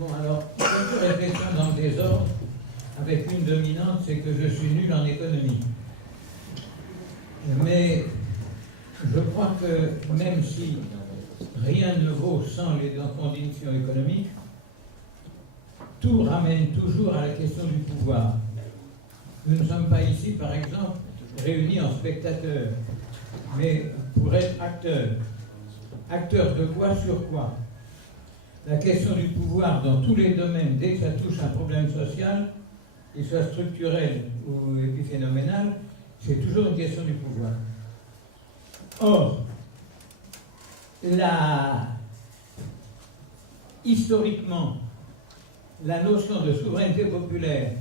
Bon, alors, quelques réflexions dans le désordre, avec une dominante, c'est que je suis nul en économie. Mais je crois que même si rien ne vaut sans les conditions économiques, tout ramène toujours à la question du pouvoir. Nous ne sommes pas ici, par exemple, réunis en spectateurs, mais pour être acteurs. Acteurs de quoi, sur quoi? La question du pouvoir dans tous les domaines, dès que ça touche un problème social, qu'il soit structurel ou épiphénoménal, c'est toujours une question du pouvoir. Or, historiquement, la notion de souveraineté populaire,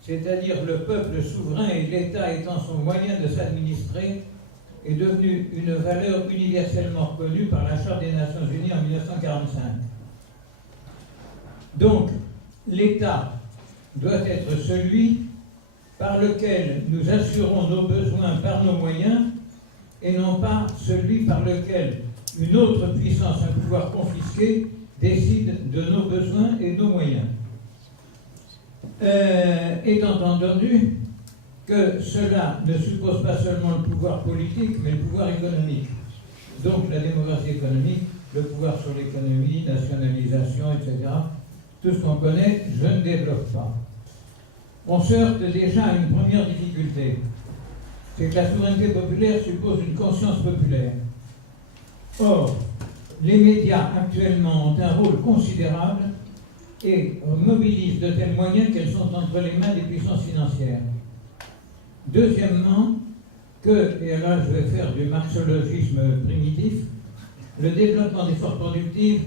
c'est-à-dire le peuple souverain et l'État étant son moyen de s'administrer, est devenue une valeur universellement reconnue par la Charte des Nations Unies en 1945. Donc, l'État doit être celui par lequel nous assurons nos besoins par nos moyens et non pas celui par lequel une autre puissance, un pouvoir confisqué, décide de nos besoins et de nos moyens. Étant entendu que cela ne suppose pas seulement le pouvoir politique, mais le pouvoir économique. Donc la démocratie économique, le pouvoir sur l'économie, nationalisation, etc. Tout ce qu'on connaît, je ne développe pas. On se heurte déjà à une première difficulté. C'est que la souveraineté populaire suppose une conscience populaire. Or, les médias actuellement ont un rôle considérable et mobilisent de tels moyens qu'elles sont entre les mains des puissances financières. Deuxièmement, et là je vais faire du marxologisme primitif, le développement des forces productives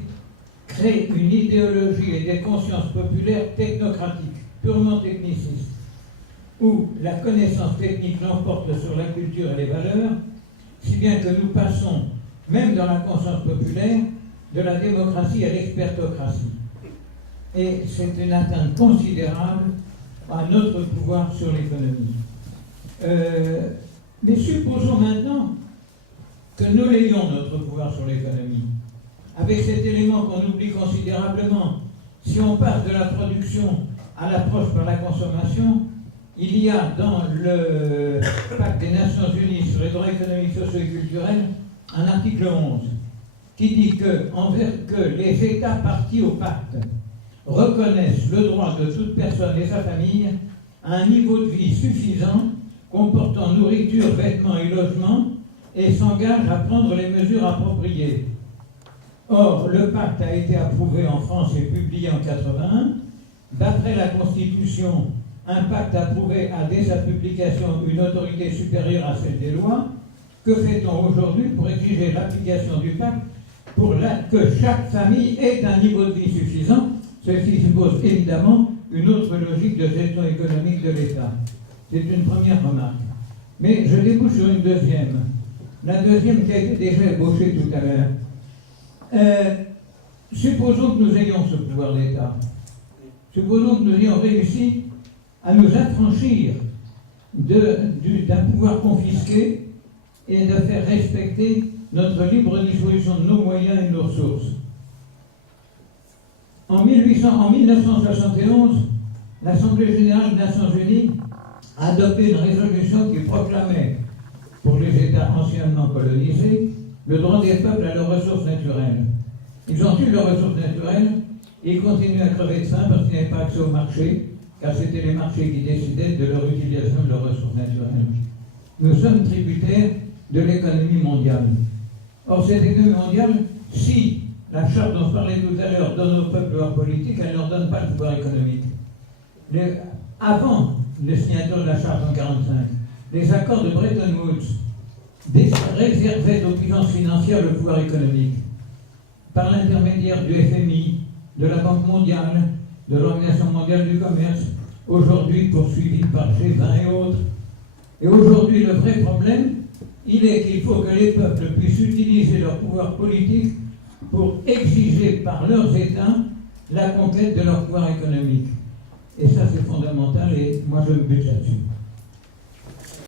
crée une idéologie et des consciences populaires technocratiques, purement technicistes, où la connaissance technique l'emporte sur la culture et les valeurs, si bien que nous passons, même dans la conscience populaire, de la démocratie à l'expertocratie. Et c'est une atteinte considérable à notre pouvoir sur l'économie. Mais supposons maintenant que nous l'ayons, notre pouvoir sur l'économie. Avec cet élément qu'on oublie considérablement, si on passe de la production à l'approche par la consommation, il y a dans le pacte des Nations Unies sur les droits économiques, sociaux et culturels un article 11 qui dit que les États partis au pacte reconnaissent le droit de toute personne et sa famille à un niveau de vie suffisant comportant nourriture, vêtements et logements et s'engagent à prendre les mesures appropriées. Or, le pacte a été approuvé en France et publié en 1981. D'après la Constitution, un pacte approuvé a dès sa publication une autorité supérieure à celle des lois. Que fait-on aujourd'hui pour exiger l'application du pacte pour que chaque famille ait un niveau de vie suffisant? Ceci suppose évidemment une autre logique de gestion économique de l'État. C'est une première remarque. Mais je débouche sur une deuxième. La deuxième qui a été déjà ébauchée tout à l'heure. Supposons que nous ayons ce pouvoir d'État. Supposons que nous ayons réussi à nous affranchir d'un pouvoir confisqué et de faire respecter notre libre disposition de nos moyens et de nos ressources. En 1971, l'Assemblée générale des Nations unies a adopté une résolution qui proclamait, pour les États anciennement colonisés, le droit des peuples à leurs ressources naturelles. Ils ont eu leurs ressources naturelles et ils continuent à crever de faim parce qu'ils n'avaient pas accès au marché, car c'était les marchés qui décidaient de leur utilisation de leurs ressources naturelles. Nous sommes tributaires de l'économie mondiale. Or, cette économie mondiale, si la charte dont je parlais tout à l'heure donne aux peuples leur politique, elle ne leur donne pas le pouvoir économique. Avant le signature de la charte en 1945, les accords de Bretton Woods réservaient aux puissances financières le pouvoir économique par l'intermédiaire du FMI, de la Banque mondiale, de l'Organisation mondiale du commerce, aujourd'hui poursuivie par G20 et autres. Et aujourd'hui, le vrai problème, il est qu'il faut que les peuples puissent utiliser leur pouvoir politique pour exiger par leurs États la conquête de leur pouvoir économique. Et ça, c'est fondamental et moi, je me bute là-dessus.